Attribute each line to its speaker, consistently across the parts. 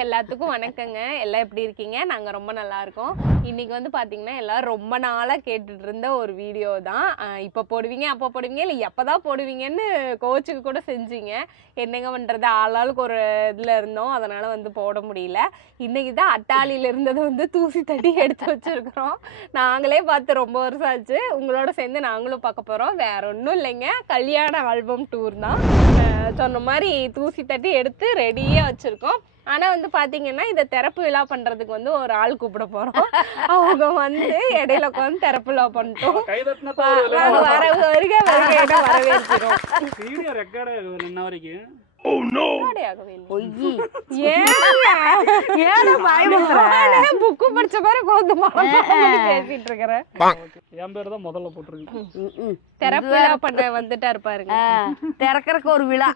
Speaker 1: எல்லாத்துக்கும் வணக்கங்க. எல்லாம் எப்படி இருக்கீங்க? நாங்கள் ரொம்ப நல்லா இருக்கோம். இன்னைக்கு வந்து பார்த்திங்கன்னா எல்லோரும் ரொம்ப நாளாக கேட்டுட்டு இருந்த ஒரு வீடியோ தான். இப்போ போடுவீங்க அப்போ போடுவீங்க இல்லை எப்போ தான் போடுவீங்கன்னு கோச்சுக்கு கூட செஞ்சீங்க. என்னங்க பண்ணுறது ஆளாளுக்கு ஒரு இதில் இருந்தோம். அதனால் வந்து போட முடியல. இன்னைக்கு தான் அட்டாளியில் இருந்ததை வந்து தூசி தட்டி எடுத்து வச்சுருக்குறோம். நாங்களே பார்த்து ரொம்ப வருஷம் ஆச்சு. உங்களோட சேர்ந்து நாங்களும் பார்க்க போகிறோம் வேற ஒன்றும் இல்லைங்க. கல்யாண ஆல்பம் டூர் தான். சொன்ன மாதிரி தூசி தட்டி எடுத்து ரெடியாக வச்சுருக்கோம். ஆனால் வந்து பார்த்தீங்கன்னா இதை திறப்பு விழா பண்ணுறதுக்கு வந்து ஒரு ஆள் கூப்பிட போகிறோம் அவங்க வந்து இடையில உட்காந்து திறப்பு விழா பண்ணிட்டோம். வர வருக வருக வரவேற்கிறோம். புக்கு படிச்ச மாதிரி கோந்து பேசிட்டு இருக்கிறேன்
Speaker 2: என் பேர் தான் முதல்ல போட்டிருக்கு.
Speaker 3: ம், ம்.
Speaker 1: திறப்பு விழா பண்ண வந்துட்டா இருப்பாருங்க
Speaker 3: திறக்கறக்கு ஒரு விழா.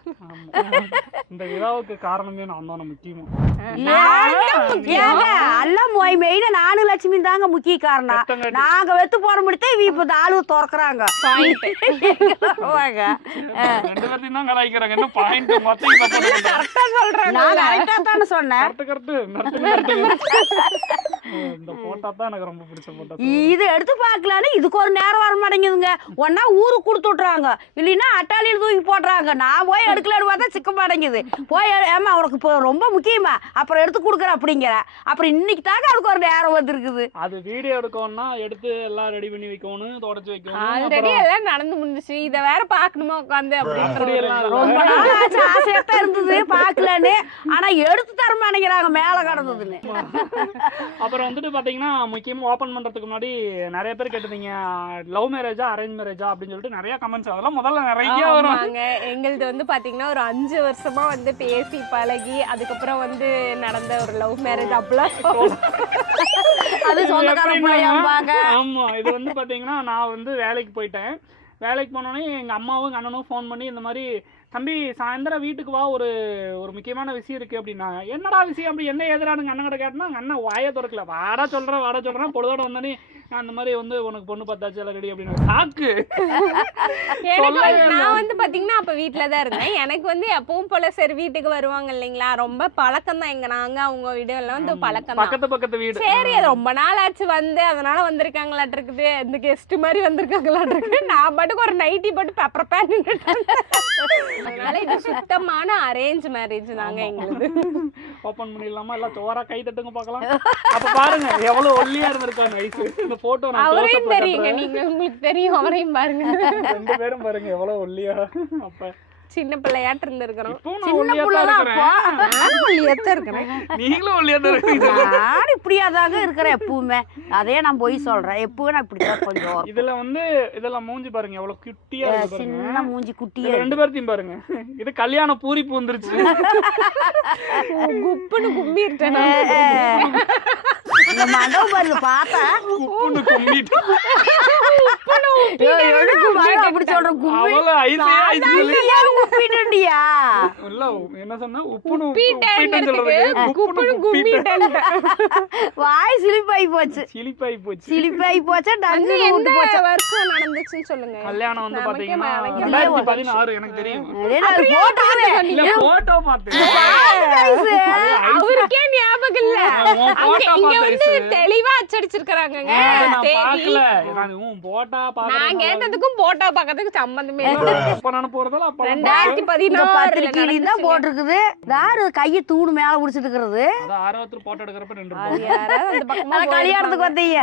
Speaker 2: இந்த விழாவுக்கு காரணமே நான் தான் முக்கியமா.
Speaker 3: ஏங்க எல்லாம் மொய் மெயினா நானு லட்சுமி தாங்க முக்கிய காரணம்? நாங்க வெத்து போற முடித்தே இப்ப இந்த ஆளு திறக்கறாங்க.
Speaker 1: பாயிண்ட்
Speaker 3: வருவாங்க.
Speaker 2: ரெண்டு பேர்த்தையும் தான் கலாய்க்கிறாங்க. என்ன பாயிண்ட் மொத்தம்
Speaker 1: கரெக்டா சொல்றேன்
Speaker 3: நான் கரெக்டா தானே சொன்னேன்.
Speaker 2: இந்த போட்டா தான் எனக்கு ரொம்ப பிடிச்ச போட்டா
Speaker 3: இது எடுத்து பார்க்கலான்னு இதுக்கு ஒரு நேரம் வர மாட்டேங்குதுங்க. ஒன்னா ஊருக்கு கொடுத்து விட்றாங்க இல்லைன்னா அட்டாளியில் தூக்கி போடுறாங்க நான் போய் எடுக்கலான்னு பார்த்தா சிக்க மாட்டேங்குது. போய் ஏம்மா உனக்கு இப்போ ரொம்ப முக்கியமா? அப்புறம் எடுத்து கொடுக்குறேன் அப்படிங்கிற. அப்புறம் இன்னைக்கு தாங்க அதுக்கு ஒரு நேரம் வந்திருக்குது.
Speaker 2: அது வீடியோ எடுக்கணும்னா எடுத்து எல்லாம் ரெடி பண்ணி வைக்கணும் தொடச்சு வைக்கணும்
Speaker 1: ஆல்ரெடி எல்லாம் நடந்து முடிஞ்சுச்சு. இத வேற பாக்கணுமா உட்காந்து அப்படின்ற
Speaker 2: அப்படி
Speaker 1: ஒரு-
Speaker 2: எல்லாம் இல்ல.
Speaker 3: ரொம்ப நாள் ஆச்சு. ஆசையா இருந்தது பார்க்கலன்னு. ஆனா எடுத்து தர மாட்டேங்கிறாங்க மேல கடந்ததுன்னு.
Speaker 2: அப்புறம் வந்துட்டு பாத்தீங்கன்னா முக்கியமா ஓபன் பண்றதுக்கு முன்னாடி நிறைய பேர் கேட்டிருந்தீங்க லவ் மேரேஜா அரேஞ்ச் மேரேஜா அப்படின்னு சொல்லிட்டு நிறைய கமெண்ட்ஸ் அதெல்லாம் முதல்ல நிறைய வரும்.
Speaker 1: ஆமாங்க. எங்களுது வந்து பாத்தீங்கன்னா ஒரு அஞ்சு வருஷமா வந்து பேசி பழகி அதுக்கப்புறம் வந்து நடந்த ஒரு லவ் மேரேஜ் அப்படிலாம்.
Speaker 3: அது சொந்தக்கார
Speaker 2: எப்படின்னா,
Speaker 3: பிள்ளையாம்பாங்க.
Speaker 2: ஆமா இது வந்து பாத்தீங்கன்னா நான் வந்து வேலைக்கு போயிட்டேன். வேலைக்கு போனோடனே எங்க அம்மாவும் அண்ணனும் ஃபோன் பண்ணி இந்த மாதிரி தம்பி சாயந்தரம் வீட்டுக்கு வா ஒரு ஒரு முக்கியமான விஷயம் இருக்கு அப்படின்னா என்னடா விஷயம் அப்படி என்ன எதிரானுங்க அண்ணன் கிட்ட கேட்டனா அண்ணன் வாயை திறக்கல. வாடா சொல்கிறேன் வாடா சொல்கிறேன் பொழுதோட வந்தோடனே இந்த மாதிரி வந்து உனக்கு பொண்ணு பார்த்தாச்சு ரெடி அப்படின்னு. சாக்கு இல்லை.
Speaker 1: நான் வந்து பாத்தீங்கன்னா அப்ப வீட்ல தான் இருந்தேன். எனக்கு வந்து எப்பவும் போல சரி வீட்டுக்கு வருவாங்க இல்லைங்களா? ரொம்ப பழக்கம் தான் எங்க நாங்க அவங்க வீடு எல்லாம் வந்து பழக்கம்
Speaker 2: பக்கத்து பக்கத்து வீடு.
Speaker 1: சரி ரொம்ப நாள் ஆச்சு வந்து அதனால வந்திருக்காங்களாட்டு இருக்குது இந்த கெஸ்ட் மாதிரி வந்திருக்காங்களாட்டு இருக்கு நான் பாட்டுக்கு ஒரு நைட்டி போட்டு பெப்பர் பேன் அதனால இது சுத்தமான அரேஞ்ச் மேரேஜ் தாங்க எங்களுது.
Speaker 2: ஓபன் பண்ணிடலாமா? எல்லாம் சோறா கை தட்டுங்க பார்க்கலாம். அப்ப பாருங்க எவ்வளவு ஒல்லியா இருந்திருக்காங்க ஐஸ் போட்டோ நான்
Speaker 1: அவரையும் தெரியுங்க. நீங்க உங்களுக்கு தெரியும் அவரையும் பாருங்க.
Speaker 2: ரெண்டு பேரும் பாருங்க எவ்வளவு ஒல்லியா. அப்ப
Speaker 1: சின்ன பிள்ளையாட்டு இருந்திருக்கிறோம்.
Speaker 3: சின்ன நான் இப்படியாதாங்க இருக்கிறேன் எப்பவுமே. அதே நான் போய் சொல்றேன். எப்பவும் நான் இப்படிதான் கொஞ்சம்.
Speaker 2: இதுல வந்து இதெல்லாம் மூஞ்சி பாருங்க எவ்வளவு குட்டியா
Speaker 3: சின்ன மூஞ்சி குட்டியே
Speaker 2: ரெண்டு பேர்த்தையும் பாருங்க. இது கல்யாண பூரிப்பு வந்துருச்சு.
Speaker 1: குப்புன்னு கும்பிட்டேன்
Speaker 3: இந்த மண்டபம் பார்த்தா
Speaker 2: உப்புன்னு
Speaker 3: மழை அப்படி சொல்ற கும்மி.
Speaker 2: அவ்வளவு ஐஸே ஐஸ்
Speaker 3: குப்பிட்டுண்டியா
Speaker 2: இல்ல என்ன சொன்னா உப்புன்னு உப்பிட்டுன்னு
Speaker 3: வாய் சிலிப்பாகி போச்சு.
Speaker 2: சிலிப்பாய் போச்சு.
Speaker 3: சிலிப்பாகி போச்சா
Speaker 1: வந்து
Speaker 3: டங்கு போச்சு?
Speaker 1: வருஷம் நடந்துச்சுன்னு சொல்லுங்க.
Speaker 2: கல்யாணம் வந்து பாத்தீங்கன்னா
Speaker 1: மறக்க
Speaker 2: ரெண்டாயிரத்தி பதினாறு எனக்கு தெரியும்.
Speaker 3: அதே நான் போட்டோவே.
Speaker 2: இல்ல போட்டோ பார்த்தேன்
Speaker 1: அவருக்கே ஞாபகம் இல்ல.
Speaker 2: உன்
Speaker 1: அங்க
Speaker 2: photo
Speaker 1: இங்க
Speaker 2: பார்த்தேன்
Speaker 1: வந்து. தெளிவா அச்சடிச்சிருக்காங்கங்க
Speaker 2: நான் பார்க்கல.
Speaker 1: கேட்டதுக்கும் போட்டோ பக்கத்துக்கு சம்பந்தமே இல்ல.
Speaker 2: அப்ப நான் போறதால அப்ப
Speaker 3: பத்திரிக்கையில தான்
Speaker 1: நடந்துச்சுங்க.
Speaker 3: போட்டிருக்குது? யாரு கையை தூணு மேல புடிச்சிட்டு இருக்கிறது.
Speaker 2: அதான் ஆர்வத்துல போட்டோ எடுக்கிறப்ப நின்று
Speaker 1: அது யாராவது அந்த பக்கமா
Speaker 3: அதான் கல்யாணத்துக்கு வந்தீங்க.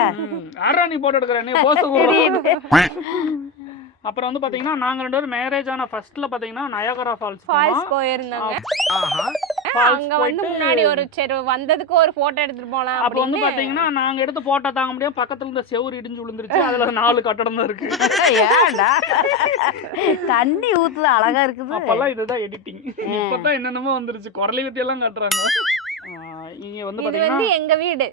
Speaker 2: யாரா நீ போட்டோ எடுக்கிற? நீ போஸ்ட் அப்புறம் வந்து பாத்தீங்கன்னா நாங்க ரெண்டு பேரும் மேரேஜ் ஆன ஃபர்ஸ்ட்ல பாத்தீங்கன்னா நயகரா ஃபால்ஸ்
Speaker 1: ஃபால்ஸ் போயிருந்தாங்க. அங்க வந்து முன்னாடி ஒரு சரி வந்ததுக்கு ஒரு போட்டோ எடுத்துட்டு போலாம்
Speaker 2: அப்ப வந்து பாத்தீங்கன்னா நாங்க எடுத்த போட்டோ தாங்க முடியாம பக்கத்துல இருந்த செவுரு இடிஞ்சு விழுந்துருச்சு. அதுல நாலு கட்டடம் தான் இருக்கு.
Speaker 3: ஏன்டா? தண்ணி ஊத்துது அழகா இருக்குது.
Speaker 2: அப்பெல்லாம் இதுதான் எடிட்டிங் இப்பதான் என்னென்னமோ வந்துருச்சு. குரலை பத்தி எல்லாம் காட்டுறாங்க. இங்க வந்து
Speaker 1: இது
Speaker 2: பாத்தீங்கன்னா
Speaker 1: வந்து எங்க வீடு.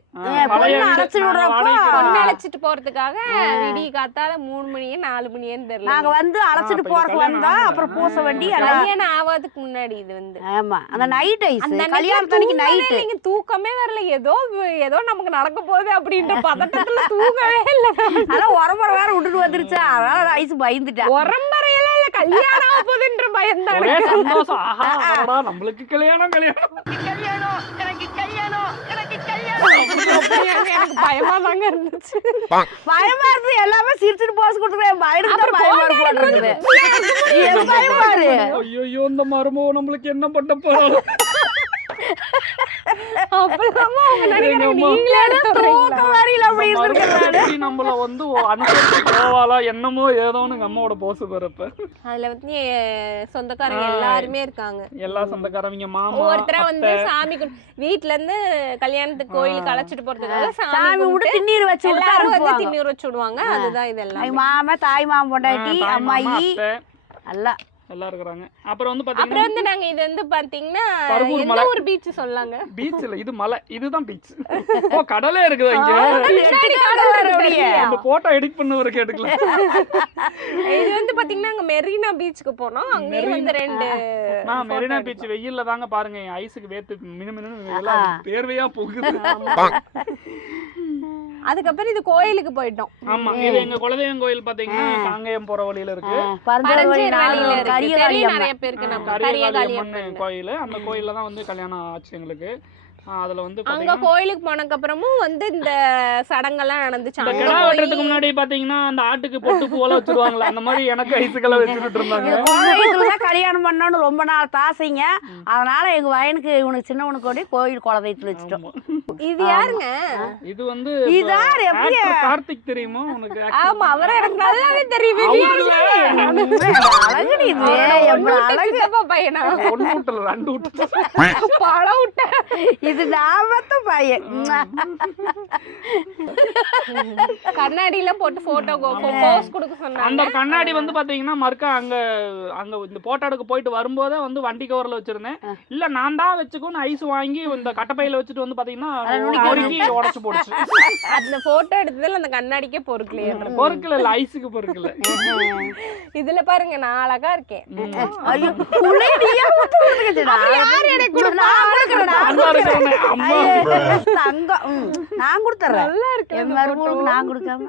Speaker 2: வீடு,
Speaker 3: அழைச்சு விடுறப்போ
Speaker 1: பொண்ணு. அழைச்சிட்டு போறதுக்காக விடிய காத்தால மூணு மணியே நாலு மணியேன்னு தெரியல.
Speaker 3: நாங்க வந்து அழைச்சிட்டு போறதுக்கு வந்தா. அப்புறம் பூச வண்டி
Speaker 1: கல்யாணம் ஆவாதுக்கு முன்னாடி இது வந்து.
Speaker 3: ஆமா அந்த நைட் ஐஸ்
Speaker 1: அந்த
Speaker 3: கல்யாணத்தன்னைக்கு நைட்டு
Speaker 1: நீங்க தூக்கமே வரல. ஏதோ ஏதோ நமக்கு நடக்க போகுது அப்படின்ற பதட்டத்துல தூங்கவே இல்ல
Speaker 3: அதான் உரம்பரை வேற விட்டுட்டு வந்துருச்சா. அதனால ஐஸ் பயந்துட்டா.
Speaker 1: இல்ல கல்யாணம்
Speaker 2: ஆகுதுன்ற நம்மளுக்கு கல்யாணம் கல்யாணம்.
Speaker 3: கல்யாணம்
Speaker 1: இருந்துச்சு.
Speaker 3: பயமா எல்லாமே சிரிச்சுட்டு போஸ் கொடுத்துருக்கேன் பயந்து பயமா இருக்கு?
Speaker 2: இந்த மருமோ நம்மளுக்கு என்ன பண்ண போறோம்
Speaker 1: அப்பலாமா அவங்க. நீங்களே
Speaker 3: அப்படி
Speaker 2: நம்மள வந்து அனுசரிச்சு போவாளா? என்னமோ ஏதோன்னு அம்மாவோட போசு போறப்ப
Speaker 1: அதுல வந்து சொந்தக்காரங்க எல்லாருமே இருக்காங்க.
Speaker 2: எல்லா சொந்தக்காரங்க மாமா
Speaker 1: ஒவ்வொருத்தரா வந்து. சாமி வீட்ல இருந்து கல்யாணத்துக்கு கோயிலுக்கு அழைச்சிட்டு போறதுக்காக
Speaker 3: சாமி விட்டு திண்ணீர் வச்சு
Speaker 1: எல்லாரும் வந்து திண்ணூர் வச்சு விடுவாங்க. அதுதான் இதெல்லாம்.
Speaker 3: மாமா தாய் மாமன்
Speaker 2: ஆ,
Speaker 3: பொண்டாட்டி
Speaker 2: தாய் மாமா,
Speaker 3: அம்மாயி.
Speaker 2: அத்தை,
Speaker 3: எல்லாம்
Speaker 2: இருக்கிறாங்க. அப்புறம் வந்து
Speaker 1: அப்புறம்
Speaker 2: பாத்தீங்கன்னா
Speaker 1: வந்து நாங்க இது வந்து பாத்தீங்கன்னா எந்த
Speaker 2: மலை.
Speaker 1: ஒரு பீச் சொல்லாங்க
Speaker 2: பீச் இல்ல இது மலை. இதுதான் பீச் ஓ கடலே இருக்குது இங்க. அந்த போட்டோ எடிட் பண்ணவருக்கு எடுக்கல
Speaker 1: இது வந்து பாத்தீங்கன்னா அங்க மெரினா பீச்சுக்கு போனோம். அங்கேயும் வந்து ரெண்டு
Speaker 2: நான் மெரினா. பீச் வெயில்ல தாங்க பாருங்க. ஐஸுக்கு வேத்து மினு மினு எல்லாம் பேர்வையா போகுது.
Speaker 1: அதுக்கப்புறம் இது கோயிலுக்கு போயிட்டோம்.
Speaker 2: ஆமா இது எங்க குலதெய்வம் கோயில் பாத்தீங்கன்னா காங்கேயம் போற வழியில இருக்கு.
Speaker 1: நிறைய பேருக்கு
Speaker 2: கோயில். அந்த கோயில்ல தான் வந்து கல்யாணம் ஆச்சு எங்களுக்கு. அதுல வந்து
Speaker 1: அங்க கோயிலுக்கு போனதுக்கு அப்புறமும் வந்து இந்த சடங்கெல்லாம் நடந்துச்சு. அங்க
Speaker 2: கிடா வெட்டுறதுக்கு முன்னாடி பாத்தீங்கன்னா அந்த ஆட்டுக்கு பொட்டு பூவெல்லாம் வச்சிருவாங்கல்ல அந்த மாதிரி எனக்கு ஐஸுக்கெல்லாம் வச்சுட்டு இருந்தாங்க.
Speaker 3: குலதெய்வத்துலதான் கல்யாணம் பண்ணணும்னு ரொம்ப நாள் தாசைங்க அதனால எங்க வயனுக்கு இவனுக்கு சின்னவனுக்கு கொண்டு கோயில் குலதெய்வத்துல வச்சுட்டோம்.
Speaker 1: இது யாருங்க?
Speaker 2: இது வந்து
Speaker 3: இதார் எப்படி?
Speaker 2: கார்த்திக் தெரியுமா? உனக்கு?
Speaker 1: ஆமா அவரை எனக்கு நல்லாவே தெரியும்.
Speaker 3: அழகுடி இது. எவ்வளவு அழகு.
Speaker 1: பையனா?
Speaker 2: ஒண்ணு விட்டல ரெண்டு விட்டு
Speaker 1: பழ விட்ட.
Speaker 3: இது நாமத்த பையன்.
Speaker 1: கண்ணாடியில போட்டு போட்டோ போஸ் கொடுக்க
Speaker 2: அந்த
Speaker 1: சொன்னாங்க
Speaker 2: கண்ணாடி வந்து பாத்தீங்கன்னா மறுக்கா அங்க அங்க இந்த போட்டாடுக்கு போயிட்டு வரும்போதே வந்து வண்டி கவர்ல வச்சிருந்தேன். இல்ல நான் தான் வச்சுக்கோன்னு ஐஸ் வாங்கி இந்த கட்டப்பையில வச்சுட்டு வந்து பாத்தீங்கன்னா உடச்சு போடுச்சு
Speaker 1: அந்த போட்டோ எடுத்ததுல அந்த கண்ணாடிக்கே பொறுக்கலையே.
Speaker 2: பொறுக்கல இல்ல ஐஸுக்கு பொறுக்கல.
Speaker 1: இதுல பாருங்க நான் அழகா இருக்கேன்.
Speaker 3: ஐயோ விடுதுங்கச்சுடா. நான்
Speaker 2: அம்மா. அம்மா
Speaker 3: கொடுத்துறேன்.
Speaker 1: நல்லா இருக்கு
Speaker 3: என் மருமகளுக்கு நான் கொடுக்காம.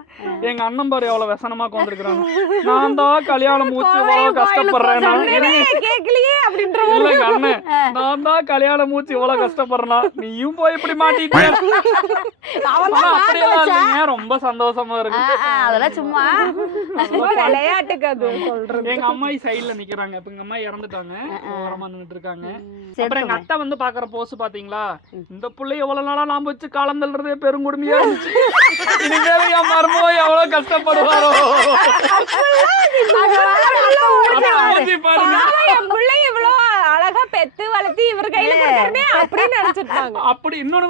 Speaker 2: எங்க அண்ணன் பாரு எவ்வளவு விசனமா உட்காந்துருக்காங்க நான் தான் கல்யாணம் மூச்சு இவ்வளவு கஷ்டப்படுறேன்? நான்
Speaker 1: கேக்கலையே அப்படின்ற
Speaker 2: இல்ல எங்க அண்ணன் நான் தான் கல்யாணம் மூச்சு இவ்வளவு கஷ்டப்படுறேனா? நீயும் போய் இப்படி மாட்டிட்ட. அப்படியெல்லாம் இல்லைங்க ரொம்ப சந்தோஷமா இருக்கு.
Speaker 3: அதெல்லாம் சும்மா.
Speaker 1: சும்மா விளையாட்டுக்கு அது சொல்றது.
Speaker 2: எங்க அம்மாயி சைடுல நிக்கிறாங்க. இப்ப எங்க அம்மா இறந்துட்டாங்க. ஓரமா நின்னுட்டு இருக்காங்க. அப்புறம் எங்க அத்தை வந்து பாக்குற போஸ் பாத்தீங்களா? இந்த புள்ளை எவ்வளவு நாளா நாம வச்சு காலம் தள்ளுறதே பெருங்கொடுமையா இருந்துச்சு. இனிமேல என் மருமோ எவ்வளவு கஷ்டப்படுவாரோ. அப்படி இன்னொன்னு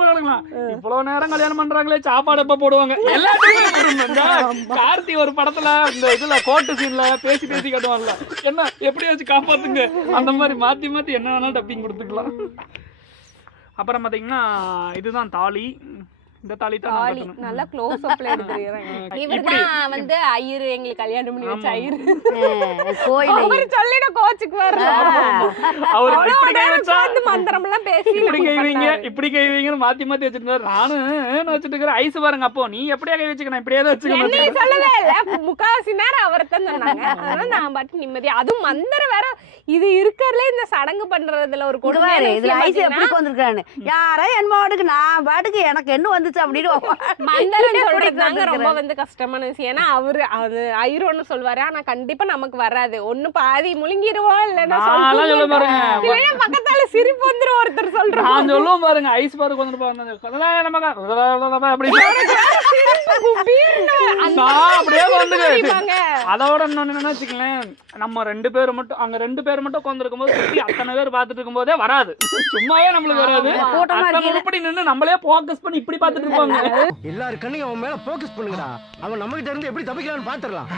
Speaker 2: இவ்வளவு நேரம் கல்யாணம் பண்றாங்களே சாப்பாடு எப்ப போடுவாங்க? கார்த்தி ஒரு படத்துல இந்த இதுல கோட்டு சீன்ல பேசி பேசி காட்டுவாங்கல்ல. என்ன எப்படி வச்சு காப்பாத்துங்க. அந்த மாதிரி மாத்தி மாத்தி என்ன வேணாலும் டப்பிங் கொடுத்துக்கலாம். அப்புறம் பார்த்திங்கன்னா இதுதான் தாலி. இந்த தாலி தான் நான்
Speaker 1: தாலி. நல்லா க்ளோஸ் அப்ல எடுத்துறாங்க இவர்
Speaker 2: இப்படி.
Speaker 1: தான் வந்து ஐயரு எங்களுக்கு கல்யாணம் பண்ணி வச்ச ஐயரு.
Speaker 3: கோயில்.
Speaker 1: அவர் சொல்லிட கோச்சுக்கு வர்ற
Speaker 2: அவர் இப்படி கை வச்சா
Speaker 1: வந்து மந்திரம் எல்லாம் பேசி
Speaker 2: இப்படி கை வைங்க இப்படி கை மாத்தி மாத்தி வச்சிருந்தாரு. நானும் வச்சுட்டு இருக்கிறேன் ஐஸ் பாருங்க அப்போ. நீ எப்படியா கை வச்சுக்கணும்? இப்படியே தான்
Speaker 1: என்னையும்
Speaker 2: வச்சுக்கணும்
Speaker 1: சொல்லவே இல்ல. முக்காவாசி நேரம் அவரைத்தான் சொன்னாங்க. அதனால நான் பாட்டு நிம்மதியா அதுவும் மந்திரம் வேற இது இருக்கறதுல இந்த சடங்கு பண்றதுல ஒரு
Speaker 3: கொடுவாரு
Speaker 1: கொடுமையான
Speaker 3: இதுல ஐஸ் எப்படி வந்திருக்கான்னு யாரோ என் மாட்டுக்கு நான் பாட்டுக்கு எனக்கு என்ன வந்துச்சு அப்படின்னு
Speaker 1: மந்திரம்? ரொம்ப வந்து கஷ்டமான விஷயம். ஏன்னா அவரு அது ஐரோன்னு சொல்லுவாரு. ஆனா கண்டிப்பா நமக்கு வராது. ஒண்ணு பாதி முழுங்கிருவோம் இல்லைன்னா பக்கத்தால சிரிப்பு வந்துரும் ஒருத்தர் சொல்றோம்
Speaker 2: நான் சொல்லுவோம் பாருங்க. ஐஸ் பாரு கொண்டு பாருங்க அப்படி நான் அப்படியே வந்துங்க அதோட வச்சுக்கலேன் நம்ம ரெண்டு பேர் மட்டும் அங்க ரெண்டு பேர் மட்டும் உட்காந்துருக்கும் போது சுத்தி அத்தனை பேர் பார்த்துட்டு இருக்கும் போதே வராது. சும்மாவே நம்மளுக்கு வராது. இப்படி நின்னு நம்மளே போக்கஸ் பண்ணி இப்படி பார்த்துட்டு இருப்பாங்க
Speaker 4: எல்லாரு கண்ணையும் அவன் மேல போக்கஸ் பண்ணுங்கடா. அவன் நம்ம கிட்ட இருந்து எப்படி தப்பிக்கலாம்னு பாத்துடலாம்.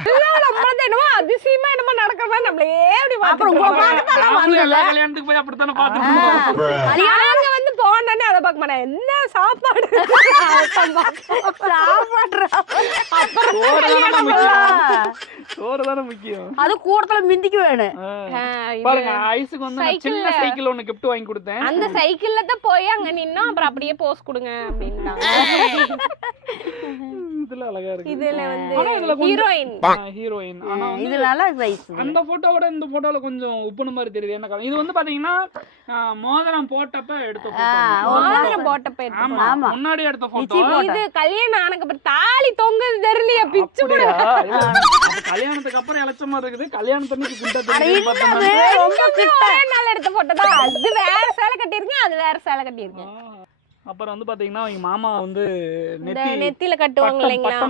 Speaker 1: என்னமோ அதிசயமா என்னமோ நடக்கிற மாதிரி நம்மளே அப்படி
Speaker 3: அப்புறம் உங்களை. பார்க்கத்தான்
Speaker 2: எல்லா கல்யாணத்துக்கு போய் அப்படித்தானே பார்த்துட்டு
Speaker 1: போனோடனே அதை பார்க்க மாட்டேன். என்ன சாப்பாடு?
Speaker 3: சாப்பாடுறா
Speaker 2: முக்கியம். சோறு தானே முக்கியம்.
Speaker 3: அது கூட்டத்துல மிந்திக்கு வேணும்.
Speaker 2: பாருங்க ஐஸுக்கு வந்து சின்ன சைக்கிள் ஒன்னு கிஃப்ட் வாங்கி கொடுத்தேன்.
Speaker 1: அந்த சைக்கிள்ல தான் போய் அங்க நின்னோம். அப்புறம் அப்படியே போஸ் கொடுங்க அப்படின்னாங்க
Speaker 2: இதுல அழகா இருக்கு.
Speaker 1: இதுல வந்து
Speaker 2: இதுல
Speaker 1: ஹீரோயின்
Speaker 2: ஹீரோயின் ஆனா வந்து
Speaker 3: இது நல்லா சைஸ்
Speaker 2: அந்த போட்டோவோட இந்த போட்டோல கொஞ்சம் உப்புன மாதிரி தெரியுது. என்ன காரணம் இது வந்து பாத்தீங்கன்னா மோதிரம் போட்டப்ப எடுத்த ஆமா.
Speaker 3: ஆமா.
Speaker 2: முன்னாடி எடுத்த போட்டோ.
Speaker 1: இது கல்யாணம் ஆனதுக்கு அப்புறம் தாலி தொங்குது தெரியலையா பிச்சு
Speaker 2: கல்யாணத்துக்கு அப்புறம் இளைச்ச மாதிரி இருக்குது. கல்யாணத்தன்னைக்கு கிட்ட
Speaker 3: ரொம்ப கிட்ட
Speaker 1: எடுத்த போட்டோ தான். அது வேற சேலை கட்டியிருக்கேன் அது வேற சேலை கட்டியிருக்கேன்.
Speaker 2: அப்புறம் வந்து பாத்தீங்கன்னா அவங்க மாமா வந்து
Speaker 1: நெத்தியில கட்டுவாங்க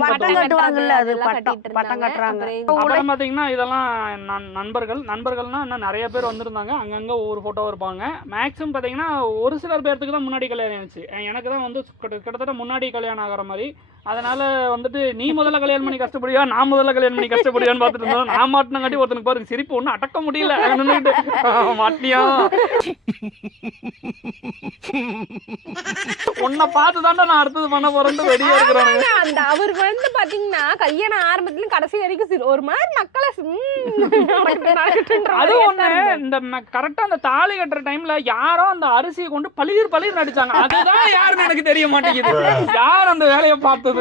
Speaker 2: பட்டம்,
Speaker 3: கட்டுவாங்கல்ல, அது பட்டம். கட்டுறாங்க.
Speaker 1: அப்புறம்
Speaker 2: பாத்தீங்கன்னா இதெல்லாம் நண்- நண்பர்கள் நண்பர்கள்னா இன்னும் நிறைய பேர் வந்திருந்தாங்க. அங்கங்க ஒவ்வொரு போட்டோ இருப்பாங்க மேக்ஸிமம் பாத்தீங்கன்னா ஒரு சிலர் பேர்த்துக்கு தான் முன்னாடி கல்யாணம் ஆச்சு எனக்கு தான் வந்து கிட்ட- கிட்டத்தட்ட முன்னாடி கல்யாணம் ஆகிற மாதிரி அதனால வந்துட்டு நீ முதல்ல கல்யாணம் பண்ணி கஷ்டப்படியா நான் முதல்ல கல்யாணம் பண்ணி கஷ்டப்படியான்னு பார்த்துட்டு இருந்தோம். நான் மாட்டினங்காட்டி ஒருத்தனுக்கு பாருங்க சிரிப்பு ஒன்றும் அடக்க முடியல. நின்னுக்கிட்டு, "ஆ, மாட்டினியா? உன்னை பார்த்து தாண்டா நான் அடுத்தது பண்ண போறேன்ட்டு ரெடியா இருக்கிறானுங்க.
Speaker 1: ஆனா, அந்த அவர் வந்து பாத்தீங்கன்னா கல்யாணம் ஆரம்பத்துல கடைசி வரைக்கும் ஒரு மாதிரி மக்களை
Speaker 2: அது ஒண்ணு. இந்த கரெக்டா அந்த தாலி கட்டுற டைம்ல யாரோ அந்த அரிசியை கொண்டு பளிர் பளிர் நடிச்சாங்க அதுதான் யாருன்னு எனக்கு தெரிய மாட்டேங்குது. யார் அந்த வேலையை பார்த்தது?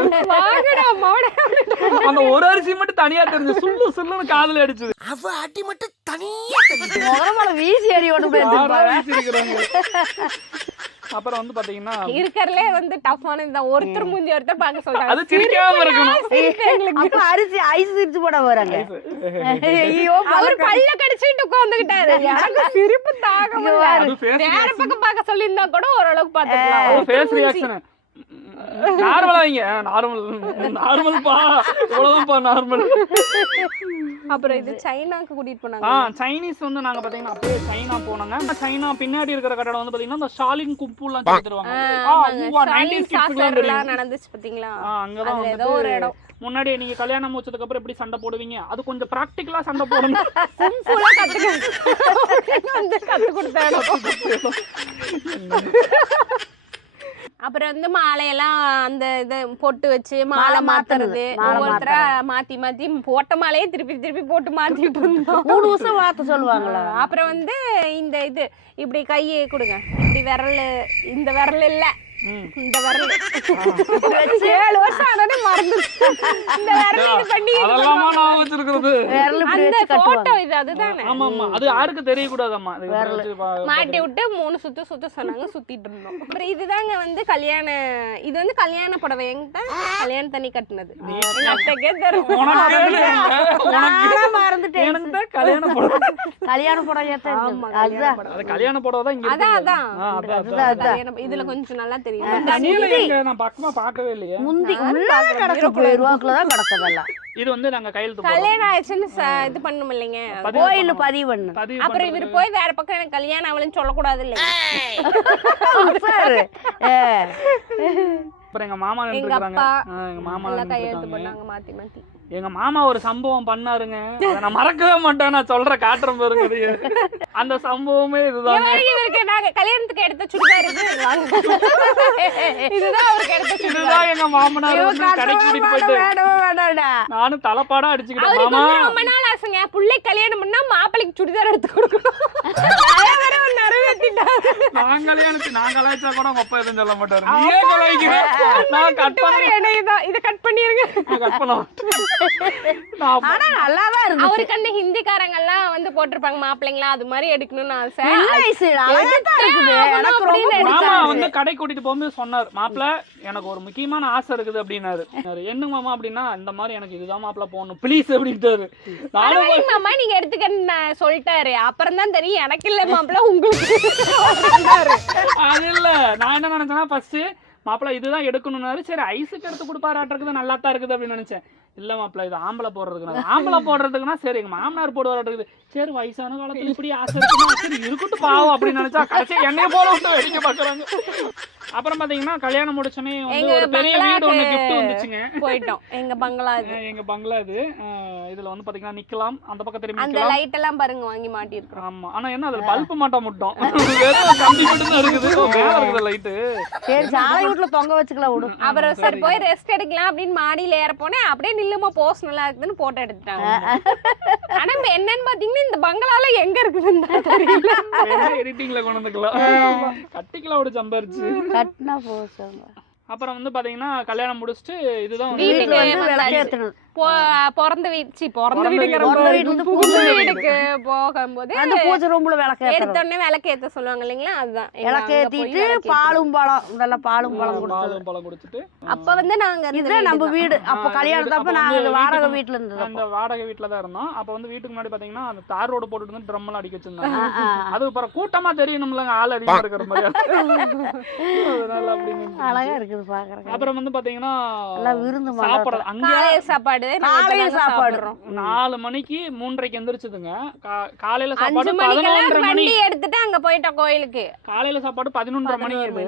Speaker 2: அந்த ஒரு அரிசி மட்டும் தனியா தெரிஞ்சு சுள்ளு சுள்ளுன்னு காதுல அடிச்சது.
Speaker 4: அவ அடி மட்டும் தனியா
Speaker 3: முகமல வீசி அடி
Speaker 2: வீசிருக்கிறாங்க. அப்புறம் வந்து பாத்தீங்கன்னா
Speaker 1: இருக்கறதுலே வந்து டஃப்பான இதுதான். ஒருத்தர் மூஞ்சி ஒருத்தர் பார்க்க சொல்றாங்க.
Speaker 2: அது சிரிக்காம இருக்கணும்.
Speaker 3: அப்ப அரிசி ஐஸ் சிரிச்சு போட வராங்க ஐயோ
Speaker 1: அவர் பல்ல கடிச்சிட்டு உட்காந்துக்கிட்டாரு எனக்கு சிரிப்பு
Speaker 2: face
Speaker 1: வேற. பக்கம் பார்க்க சொல்லியிருந்தா கூட ஓரளவுக்கு பாத்துக்கலாம்
Speaker 2: ஃபேஸ் ரியாக்ஷன் நார்மலா வைங்க. நார்மல் நார்மல்பா இவ்வளவுதான்ப்பா நார்மல்
Speaker 1: அப்புறம் இது சைனாக்கு கூட்டிட்டு போனாங்க.
Speaker 2: ஆ சைனீஸ் வந்து நாங்க பாத்தீங்கன்னா அப்படியே சைனா போனோங்க. சைனா பின்னாடி இருக்கிற கட்டடம் வந்து பாத்தீங்கன்னா இந்த ஷாலின் கும்புலாம் சொல்லி தருவாங்க ஆ, ஊவா, 90s kids க்குலாம் தெரியும்.
Speaker 1: சாசர்லாம் நடந்துச்சு பாத்தீங்களா?
Speaker 2: ஆ, அங்கதான்
Speaker 1: அதுல ஏதோ ஒரு இடம்.
Speaker 2: முன்னாடி நீங்க கல்யாணம் முடிச்சதுக்கு அப்புறம் எப்படி சண்டை போடுவீங்க? அது கொஞ்சம் பிராக்டிக்கலா சண்டை போடணும்
Speaker 1: சிம்பிளா கத்துக்க வந்து கத்து கொடுத்த இடம் அப்புறம் வந்து மாலையெல்லாம் அந்த இதை பொட்டு வச்சு மாலை மாத்துறது. ஒவ்வொருத்தரா மாத்தி மாத்தி போட்ட மாலையே திருப்பி திருப்பி போட்டு மாத்திட்டு இருந்தோம்.
Speaker 3: மூணு வருஷம் வார்த்தை சொல்லுவாங்களா?
Speaker 1: அப்புறம் வந்து இந்த இது இப்படி கையை கொடுங்க. இப்படி விரல் இந்த விரல் இல்ல. இந்த விரல். ஏழு வருஷம் ஆனோடனே மறந்துருச்சு இந்த விரல் இது பண்ணி
Speaker 2: அதெல்லாமா நான் வச்சிருக்கிறது?
Speaker 3: விரல் இப்படி
Speaker 1: அந்த
Speaker 3: வச்சு கட்டுவாங்க.
Speaker 1: போட்டோ இது அதுதானே?
Speaker 2: ஆமா ஆமா அது யாருக்கு தெரியக்கூடாதம்மா? இது இப்படி வச்சு பா-
Speaker 1: மாட்டி விட்டு மூணு சுத்து சுத்த சொன்னாங்க சுத்திட்டு இருந்தோம். அப்புறம் இதுதாங்க வந்து கல்யாண இது வந்து கல்யாண புடவை. எங்கிட்ட கல்யாண தண்ணி கட்டுனது. எங்க அத்தைக்கே தெரியும்
Speaker 2: உனக்கு இல்ல, உனக்கு
Speaker 3: நானா மறந்துட்டேன்.
Speaker 2: எனக்கு தான் கல்யாணம் புடவை.
Speaker 3: கல்யாண புடவையா தான்
Speaker 1: ஆமா,
Speaker 3: இருக்குது. அதுதான்
Speaker 2: அது கல்யாண புடவை தான் இங்க
Speaker 1: அதான்
Speaker 2: இருக்குது.
Speaker 1: அதான்.
Speaker 2: ஆ, அதான், அதான்.
Speaker 3: அதுதான், அதான்.
Speaker 1: கல்யாண இதுல கொஞ்சம் நல்லா தெரியும்
Speaker 2: நீல எங்க நான் பக்கமா பார்க்கவே இல்லையே.
Speaker 3: முந்தி உள்ளார கிடக்கு போயிருவாக்குல தான் கிடக்குதெல்லாம்.
Speaker 2: இது வந்து நாங்க கையெழுத்து போடுறோம்.
Speaker 1: கல்யாணம் ஆயிடுச்சுன்னு இது பண்ணும் இல்லைங்க.
Speaker 2: பண்ணணும்.
Speaker 3: பதிவு பண்ணு
Speaker 1: அப்புறம் இவர் போய் வேற பக்கம் எனக்கு கல்யாணம் ஆகலன்னு சொல்லக்கூடாது
Speaker 3: சார்
Speaker 2: அப்புறம் எங்க மாமா
Speaker 1: எங்க அப்பா
Speaker 2: எங்க மாமா
Speaker 1: எல்லாம் கையெழுத்து. பண்ணாங்க மாத்தி மாத்தி.
Speaker 2: எங்க மாமா ஒரு சம்பவம் பண்ணாருங்க. நான் மறக்கவே மாட்டேன் நான் சொல்ற காட்டுறேன் பாருங்க. அந்த சம்பவமே
Speaker 1: இவருக்கு நாங்க கல்யாணத்துக்கு எடுத்த சுடிதார் இது இதுதான் அவருக்கு எடுத்த சுடிதார்.
Speaker 2: இதுதான் எங்க மாமனார் வந்து கடைக்கு கூட்டிட்டு போயிட்டு. நானும் தலைப்பாடா அடிச்சுக்கிட்டேன் மாமா.
Speaker 1: ரொம்ப நாள் ஆசைங்க புள்ளை கல்யாணம் பண்ணா மாப்பிள்ளைக்கு சுடிதார் எடுத்து கொடுக்கணும்.
Speaker 2: நான் கல்யாணத்துக்கு நான் கலாய்ச்சா கூட அப்பா எதுவும் சொல்ல மாட்டாரு. நான் கட் பண்ண
Speaker 1: இதை கட் பண்ணிருங்க.
Speaker 2: கட் பண்ண
Speaker 3: ஆனா நல்லா தான் இருக்கு
Speaker 1: அவருக்கு அந்த ஹிந்திக்காரங்க எல்லாம் வந்து போட்டிருப்பாங்க மாப்பிள்ளைங்களா அது மாதிரி எடுக்கணும்னு ஆசை.
Speaker 2: மாமா வந்து கடை கூட்டிட்டு போகும்போது சொன்னார் மாப்பிள எனக்கு ஒரு முக்கியமான ஆசை இருக்குது அப்படின்னாரு. என்ன மாமா அப்படின்னா இந்த மாதிரி எனக்கு இதுதான் மாப்பிள போகணும் ப்ளீஸ் அப்படின்ட்டாரு. நானும்
Speaker 1: பரவாயில்ல மாமா நீங்க எடுத்துக்கன்னு நான் சொல்லிட்டாரு. அப்புறம் தான் தெரியும் எனக்கு இல்ல மாப்பிள்ள உங்களுக்கு.
Speaker 2: அது இல்ல. நான் என்ன நினைச்சேன்னா ஃபர்ஸ்ட் மாப்பிள இதுதான் எடுக்கணும்னாரு. சரி ஐஸுக்கு எடுத்து கொடுப்பாராட்டிருக்குது நல்லா தான் இருக்குது அப்படின்னு நினைச்சேன். இல்ல மாப்பிள இது ஆம்பளை போடுறதுக்கு ஆம்பளை போடுறதுக்குன்னா சரி எங்க மாமனார் போடுவாராட்டிருக்குது சரி வயசான காலத்துல இப்படி ஆசை இருக்குமா? சரி இருக்கட்டும் பாவம் அப்படின்னு நினைச்சா கடைசி என்னைய போல விட்டு வெடிக்க பாக்குறாங்க அப்புறம் பாத்தீங்கன்னா கல்யாணம் முடிச்சோன்னே வந்து ஒரு பெரிய வீடு
Speaker 1: பங்களாக்கு
Speaker 2: கிஃப்ட் வந்துச்சுங்க.
Speaker 1: போயிட்டோம். எங்க பங்களா இது
Speaker 2: எங்க பங்களா இது இதுல வந்து பாத்தீங்கன்னா நிக்கலாம். அந்த பக்கம் திரும்பி
Speaker 1: அந்த லைட் எல்லாம் பாருங்க வாங்கி மாட்டி இருக்கிறோம்
Speaker 2: ஆமா. ஆனா என்ன அதுல பல்ப் மாட்டா முட்டோம் கம்பி மட்டும் இருக்குது. மேல இருக்குது லைட்டு
Speaker 3: சரி சாலை வீட்டுல தொங்க வச்சுக்கலாம் விடு.
Speaker 1: அப்புறம் சரி போய் ரெஸ்ட் எடுக்கலாம் அப்படின்னு மாடியில ஏற போனேன். அப்படியே நில்லுமா போஸ் நல்லா இருக்குதுன்னு போட்டோ எடுத்துட்டாங்க. ஆனா இப்ப என்னன்னு பாத்தீங்கன்னா இந்த பங்களால எங்க இருக்குதுன்னு தான் தெரியல
Speaker 2: எடிட்டிங்ல கொண்டு வந்துக்கலாம். கட்டிக்கலாம் ஒரு சம்பாரிச்சு.
Speaker 3: கட்டினா போச்சுங்க
Speaker 2: அப்புறம் வந்து பாத்தீங்கன்னா கல்யாணம் முடிச்சுட்டு இதுதான்
Speaker 1: வீட்டுக்கு
Speaker 3: வீட்டுக்கு
Speaker 1: பிறந்த வீடு சி பிறந்த
Speaker 2: பிறந்த
Speaker 1: வீடுங்கிற
Speaker 2: வீடு.
Speaker 3: பிறந்த
Speaker 1: பாரு,
Speaker 3: வீட்டுல இருந்து
Speaker 1: புகுந்த வீடுக்கு போகும்போது
Speaker 3: அந்த பூஜை ரூம்ல விளக்கேற்றணும்
Speaker 1: எடுத்தோடனே விளக்கு ஏத்த சொல்லுவாங்க இல்லைங்களா? அதுதான். விளக்கு ஏத்தணும்.
Speaker 3: பாலும் பழம் இதெல்லாம் பாலும் பழம்
Speaker 2: பாலும் பழம் கொடுத்துட்டு.
Speaker 1: அப்ப வந்து நாங்க
Speaker 3: இதுதான் நம்ம
Speaker 1: வீடு.
Speaker 3: அப்ப கல்யாணத்தப்ப நாங்க வாடகை
Speaker 2: வீட்டுக்கு-
Speaker 3: வீட்டுல இருந்தது
Speaker 2: அந்த வாடகை வீட்டில் தான் இருந்தோம். அப்போ வந்து வீட்டுக்கு முன்னாடி பாத்தீங்கன்னா அந்த தார் ரோடு போட்டுட்டு வந்து ட்ரம் எல்லாம் அடிக்க வச்சிருந்தாங்க. அது அப்புறம் கூட்டமா தெரியணும்லங்க. ஆள் அதிகமா இருக்கிற மாதிரி.
Speaker 3: அழகா இருக்குது பாக்குறதுக்கு.
Speaker 2: அப்புறம் வந்து பாத்தீங்கன்னா
Speaker 3: நல்லா விருந்து
Speaker 2: சாப்பிட அங்க
Speaker 1: காலையில சாப்பாடு
Speaker 3: காலையில.
Speaker 2: நாலு மணிக்கு மூன்றரைக்கு எந்திரிச்சதுங்க. காலையில சாப்பாடு பதினொன்றரை மணி.
Speaker 1: வண்டி எடுத்துட்டு அங்க போயிட்டோம் கோயிலுக்கு.
Speaker 2: காலையில சாப்பாடு பதினொன்றரை மணி ஆகுது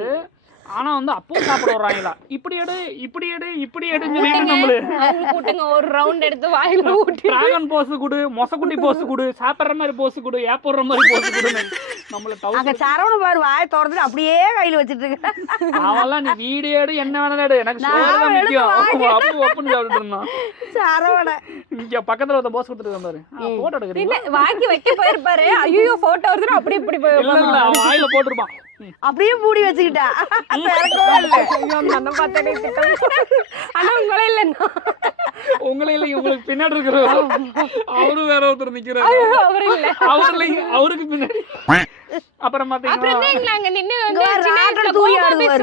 Speaker 2: ஆனா வந்து அப்பவும் சாப்பிட வர்றாங்களா? இப்படி எடு இப்படி எடு இப்படி எடுன்னு சொல்லிட்டு நம்மளு.
Speaker 1: கூட்டுங்க ஒரு ரவுண்ட் எடுத்து வாயில ஊட்டி
Speaker 2: டிராகன் போஸ் கொடு மொசக்குட்டி போஸ் கொடு சாப்பிடுற மாதிரி போஸ் கொடு ஏப்படுற மாதிரி போஸ் கொடுன்னு நம்மள
Speaker 3: அங்க
Speaker 2: தவிர
Speaker 3: சரவண பாரு வாய திறந்துட்டு அப்படியே கையில வச்சிட்டு இருக்கு.
Speaker 2: அவெல்லாம் நீ வீடியோ எடு என்ன வேணாலும் எடு. எனக்கு சோறு முக்கியம். அப்பு அப்புன்னு சாப்பிட்டுட்டு இருந்தான்.
Speaker 3: சரவண
Speaker 2: இங்க பக்கத்துல ஒருத்த போஸ் கொடுத்துட்டு வந்தாரு போட்டோ எடுக்கிறீங்களா?
Speaker 1: இல்ல வாங்கி வைக்க போயிருப்பாரு. ஐயோ போட்டோ வருதுன்னு அப்படி இப்படி போய்
Speaker 2: வாயில போட்டிருப்பான்.
Speaker 3: அப்படியே மூடி வச்சுக்கிட்டா.
Speaker 1: ஆனா உங்களே இல்லைன்னா.
Speaker 2: உங்களை இல்லை உங்களுக்கு பின்னாடி இருக்கிற அவரும் வேற ஒருத்தர் நிக்கிறாரு.
Speaker 1: அவர் இல்ல.
Speaker 2: அவர் இல்லைங்க அவருக்கு பின்னாடி. அப்புறம்
Speaker 1: அப்புறம்
Speaker 2: பாத்தீங்கன்னா
Speaker 1: நாங்க நின்னு வந்து சின்ன
Speaker 3: தூரி.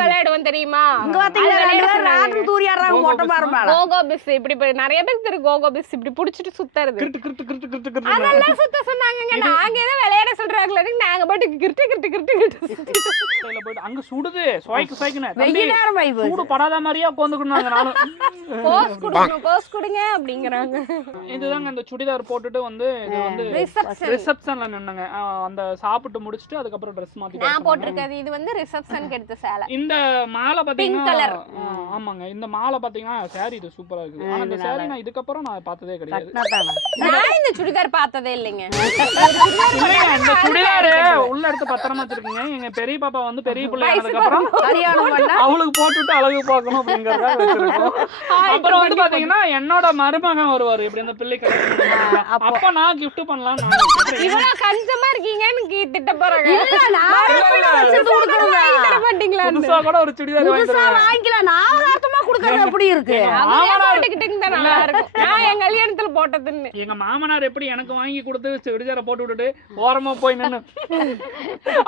Speaker 1: விளையாடுவோம் தெரியுமா?
Speaker 3: இங்க. ராட்டினம் தூரியாடுறாங்க மொட்டை
Speaker 1: கோகோ பிஸ் இப்படி நிறைய பேருக்கு தெரியும் கோகோ பிஸ் இப்படி புடிச்சிட்டு சுத்துறது.
Speaker 2: கிருட்டு கிருட்டு கிருட்டு கிருட்டு கிருட்டு
Speaker 1: அதெல்லாம் சுத்த சொன்னாங்கங்க. நாங்க ஏதோ விளையாட சொல்றாங்களே நாங்க பாட்டுக்கு கிருட்டு கிருட்டு கிருட்டு கிருட்டு
Speaker 2: போயிட்டு அங்க சுடுது சுவைக்கு சுவைக்குன்னு. சூடு படாத மாதிரியா உட்காந்துக்கணும் நானும்.
Speaker 1: போஸ் கொடுங்க அப்படிங்கறாங்க.
Speaker 2: இதுதாங்க இந்த சுடிதார் போட்டுட்டு வந்து இது வந்து
Speaker 1: ரிசப்ஷன்
Speaker 2: ரிசப்ஷன்ல நின்னுங்க. அந்த சாப்பிட்டு முடிச்சுட்டு அதுக்கப்புறம் ட்ரெஸ் மாத்தி
Speaker 1: நான். போட்டிருக்கிறது இது வந்து ரிசப்ஷனுக்கு எடுத்த சேலை.
Speaker 2: இந்த மாலை பாத்தீங்கன்னா ஆமாங்க. இந்த மாலை பாத்தீங்கன்னா சாரி இது சூப்பரா இருக்குது. ஆனா இந்த சாரி நான் இதுக்கப்புறம் நான் பார்த்ததே கிடையாது.
Speaker 1: நான் இந்த சுடிதார் பார்த்ததே இல்லைங்க.
Speaker 2: இந்த சுடிதாரு உள்ள எடுத்து பத்திரமா வச்சிருக்கீங்க. எங்க பெரிய பாப்பா வந்து பெரிய பிள்ளை
Speaker 3: பண்ணா.
Speaker 2: அவளுக்கு போட்டுட்டு அழகு பார்க்கணும் அப்படிங்கறத அப்புறம் வந்து பாத்தீங்கன்னா என்னோட மருமகன் வருவாரு இப்படி அந்த பிள்ளை
Speaker 3: அப்போ.
Speaker 2: நான் gift பண்ணலாம்
Speaker 1: இவ்வளவு கஞ்சமா இருக்கீங்கன்னு திட்ட போறாங்க
Speaker 2: புதுசா கூட ஒரு சுடிதார்
Speaker 3: வாங்கிக்கலாம். நாகராத்தமா கொடுக்கறது எப்படி இருக்கு?
Speaker 1: நல்லா இருக்கும். நான் என் கல்யாணத்துல போட்டதுன்னு.
Speaker 2: எங்க மாமனார் எப்படி எனக்கு வாங்கி கொடுத்து சுடிதாரை போட்டு விட்டுட்டு ஓரமா போய் நின்னு.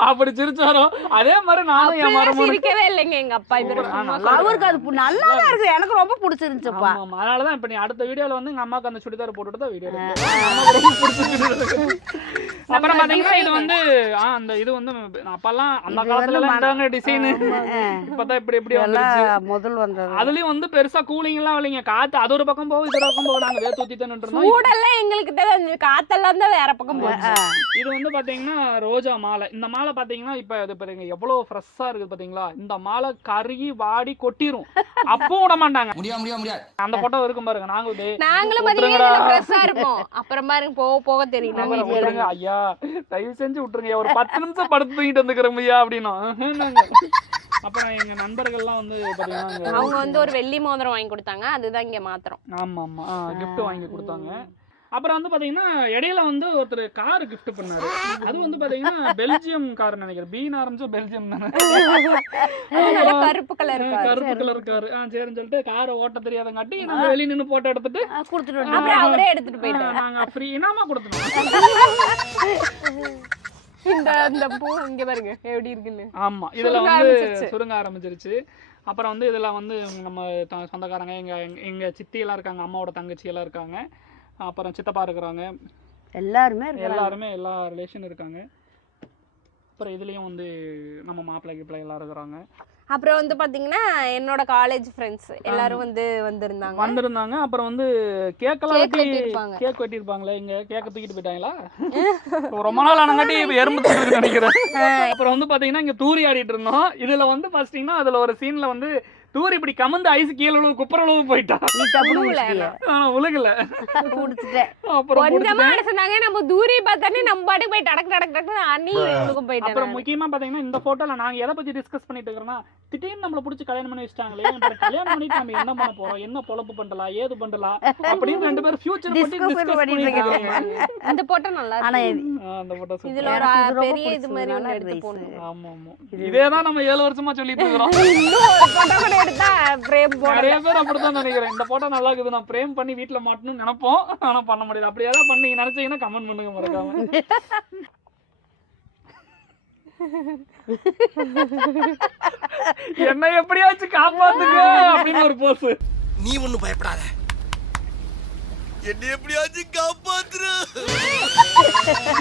Speaker 2: அப்படி சிரிச்சாரோ? அதே மாதிரி நானும் என் மருமகன்
Speaker 1: சிரிக்கவே இல்லைங்க எங்க அப்பா.
Speaker 3: அவருக்கு அது நல்லா இருக்கு. எனக்கு ரொம்ப பிடிச்சிருந்துச்சுப்பா.
Speaker 2: ஆமா, அதனாலதான் இப்ப நீ அடுத்த வீடியோல வந்து எங்க அம்மாக்கு அந்த சுடிதார் போட்டுட்டு தான் வீடியோ. அப்புறம் பாத்தீங்கன்னா இது வந்து ஆ, அந்த இது வந்து அப்பெல்லாம் அந்த காலத்துல இதாங்க டிசைன். இப்பதான் இப்படி இப்படி
Speaker 3: முதல் வந்தது.
Speaker 2: அதுலயும் வந்து பெருசா கூலிங் எல்லாம் இல்லைங்க. காத்து அது ஒரு பக்கம் போகும் இது ஒரு பக்கம் போகும் நாங்க வேத்து ஊத்தி தான் இருந்தோம்.
Speaker 1: சூடெல்லாம் எங்களுக்கு தெரிஞ்சு காத்தெல்லாம் தான் வேற பக்கம் போச்சு.
Speaker 2: இது வந்து பாத்தீங்கன்னா ரோஜா மாலை. இந்த மாலை பாத்தீங்கன்னா இப்ப இது பாருங்க எவ்வளவு ஃப்ரெஷ்ஷா இருக்குது பாத்தீங்களா? இந்த மாலை கருகி வாடி கொட்டிரும். அப்பவும் விட மாட்டாங்க.
Speaker 5: முடியாது முடியாது
Speaker 2: அந்த போட்டோ இருக்கும் பாருங்க. நாங்க
Speaker 1: நாங்களும் ஃப்ரெஷ்ஷா இருப்போம். அப்புறம் பாருங்க போக போக தெரியும்.
Speaker 2: விட்டுருங்க ஐயா தயவு செஞ்சு விட்டுருங்க ஒரு பத்து நிமிஷம் படுத்து தூங்கிட்டு வந்துக்கிறோம் ஐயா அப்படின்னா. நாங்க அப்புறம் எங்க நண்பர்கள்லாம் வந்து பாத்தீங்கன்னா
Speaker 1: அவங்க வந்து ஒரு வெள்ளி மோதிரம் வாங்கி கொடுத்தாங்க. அதுதான் இங்க மாத்திரம்.
Speaker 2: ஆமா ஆமா gift வாங்கி கொடுத்தாங்க. அப்புறம் வந்து பாத்தீங்கன்னா இடையில வந்து ஒருத்தர் கார் gift பண்ணாரு. அது வந்து பாத்தீங்கன்னா பெல்ஜியம் கார் நினைக்கிறேன். பீன் ஆரம்பிச்சு பெல்ஜியம் தானே?
Speaker 1: கருப்பு கலர்
Speaker 2: கருப்பு கலர் கார் ஆ சரின்னு சொல்லிட்டு காரை ஓட்ட தெரியாதங்காட்டி நம்ம வெளிய நின்னு போட்டோ எடுத்துட்டு
Speaker 3: கொடுத்துட்டு
Speaker 1: அவரே எடுத்துட்டு போயிட்டாரு.
Speaker 2: ஆ, நாங்க ஃப்ரீ இனாமா கொடுத்துட்டோம்
Speaker 1: இந்த இந்த பூ இங்க பாருங்க எப்படி இருக்குன்னு.
Speaker 2: ஆமா இதுல வந்து. சுருங்க ஆரம்பிச்சிருச்சு. அப்புறம் வந்து இதுல வந்து நம்ம சொந்தக்காரங்க எங்க எங்க- எங்க சித்தி எல்லாம் இருக்காங்க அம்மாவோட தங்கச்சி எல்லாம் இருக்காங்க. அப்புறம் சித்தப்பா இருக்கிறாங்க.
Speaker 3: எல்லாருமே இருக்காங்க
Speaker 2: எல்லாருமே எல்லா ரிலேஷன் இருக்காங்க. அப்புறம் இதுலயும் வந்து நம்ம மாப்பிள்ளை கிப்பிள்ளை எல்லாம் இருக்கிறாங்க.
Speaker 1: அப்புறம் வந்து பாத்தீங்கன்னா என்னோட காலேஜ் ஃப்ரெண்ட்ஸ் எல்லாரும் வந்து வந்திருந்தாங்க.
Speaker 2: வந்திருந்தாங்க. அப்புறம் வந்து கேக்கெல்லாம் வெட்டி. கேக் வெட்டியிருப்பாங்களே இங்க கேக்க தூக்கிட்டு போயிட்டாங்களா? ரொம்ப நாள் ஆனங்காட்டி இப்ப எறும்பு தூக்கிட்டு நினைக்கிறேன். அப்புறம் வந்து பாத்தீங்கன்னா இங்க தூரி ஆடிட்டு இருந்தோம். இதுல வந்து பாத்தீங்கன்னா அதுல ஒரு சீன்ல வந்து தூரி இப்படி கமந்து ஐஸ் கீழே உழுவு குப்புற உழுவு போயிட்டா.
Speaker 3: நீ தப்புனு
Speaker 1: உழுவல
Speaker 3: முடிச்சிட்டிய.
Speaker 2: ஆனா உழுகல.
Speaker 3: முடிச்சிட்டேன்
Speaker 2: அப்புறம்
Speaker 1: கொஞ்சமா
Speaker 2: முடிச்சுட்டேன்.
Speaker 1: சொன்னாங்க நம்ம தூரி பார்த்தானே நம்ம பாட்டுக்கு போய் டடக் டடக் டக்கு அண்ணி போயிட்டேன்
Speaker 2: அப்புறம். முக்கியமா பாத்தீங்கன்னா இந்த போட்டோல நாங்க எதை பத்தி டிஸ்கஸ் பண்ணிட்டு இருக்கிறோம்னா திடீர்னு நம்மள புடிச்சு கல்யாணம் பண்ணி வச்சிட்டாங்களே கல்யாணம் பண்ணிட்டு நம்ம என்ன பண்ண போறோம் என்ன பொழப்பு பண்ணலாம் ஏது பண்ணலாம் அப்படின்னு ரெண்டு பேரும் ஃபியூச்சர் பத்தி டிஸ்கஸ்
Speaker 3: பண்ணிட்டு
Speaker 1: இந்த போட்டோ நல்லா
Speaker 2: அந்த போட்டோ
Speaker 1: இதுல ஒரு பெரிய இது மாதிரி எடுத்து. போடணும்.
Speaker 2: ஆமா ஆமா இதே தான் நம்ம ஏழு வருஷமா சொல்லிட்டு இருக்கிறோம்.
Speaker 1: தான் பிரேம்
Speaker 2: நிறைய பேர் அப்படித்தான் நினைக்கிறேன். இந்த போட்டோ நல்லா இருக்குது நான் பிரேம் பண்ணி வீட்ல மாட்டணும்னு நினைப்போம். ஆனா பண்ண முடியாது அப்படி ஏதாவது பண்ணீங்க நினைச்சீங்கன்னா கமெண்ட் பண்ணுங்க மறக்காம. என்ன எப்படியாச்சும் காப்பாத்துங்க அப்படின்னு ஒரு போஸ்
Speaker 5: நீ ஒண்ணும் பயப்படாத. என்ன எப்படியாச்சும் காப்பாத்துற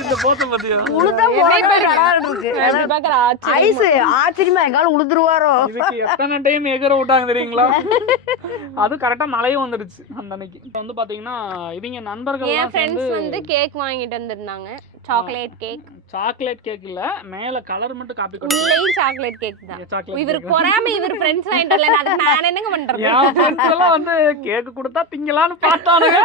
Speaker 2: இந்த போஸ பத்தியா?
Speaker 1: ஆச்சரியம்.
Speaker 3: ஐஸ் ஆச்சரியமா எங்கால உளுந்துருவாரோ?
Speaker 2: இதுக்கு எத்தனை டைம் எகர விட்டாங்க தெரியுங்களா? அது கரெக்டா மழையும் வந்துருச்சு அந்த அன்னைக்கு. இப்ப வந்து பாத்தீங்கன்னா இவங்க நண்பர்கள்
Speaker 1: என்
Speaker 2: எல்லாம்
Speaker 1: ஃப்ரெண்ட்ஸ்
Speaker 2: சேர்ந்து
Speaker 1: வந்து கேக் வாங்கிட்டு வந்திருந்தாங்க. சாக்லேட் கேக்
Speaker 2: சாக்லேட் கேக் இல்ல. மேல கலர் மட்டும் காப்பி கொடுத்து
Speaker 1: உள்ளேயும் சாக்லேட் கேக் தான்.
Speaker 2: சாக்லேட்
Speaker 1: இவருக்கு பொறாம இவர் ஃப்ரெண்ட்ஸ் வாங்கிட்டு வரல அதுக்கு நான் என்னங்க பண்றது?
Speaker 2: என் ஃப்ரெண்ட்ஸ் எல்லாம் வந்து கேக் கொடுத்தா திங்கலான்னு பார்த்தானுங்க.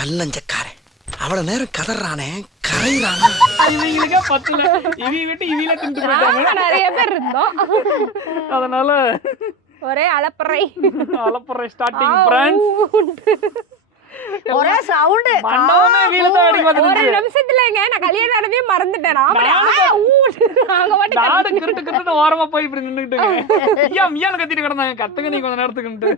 Speaker 5: கல்லஞ்சக்காரன் அவ்வளவு நேரம் கதறானே கரையிறானா.
Speaker 2: இவங்களுக்கே பத்துல. இவங்க விட்டு இவங்களே திண்டு போயிட்டாங்க.
Speaker 1: நிறைய பேர் இருந்தோம்.
Speaker 2: அதனால
Speaker 1: ஒரே அலப்பறை.
Speaker 2: அலப்புற ஸ்டார்டிங் பிரான்ஸ்
Speaker 3: ஒரே சவுண்டு
Speaker 1: ஒரு நிமிஷத்துலங்க நான் கல்யாணம் நடந்தே மறந்துட்டேன்? நாங்க
Speaker 2: கிருட்டு கிருட்டு ஓரமா போய் இப்படி நின்னுக்கிட்டுங்க ஐயா மியான்னு கத்திட்டு கிடந்தாங்க. கத்துக்க நீ கொஞ்ச நேரத்துக்குன்ட்டு.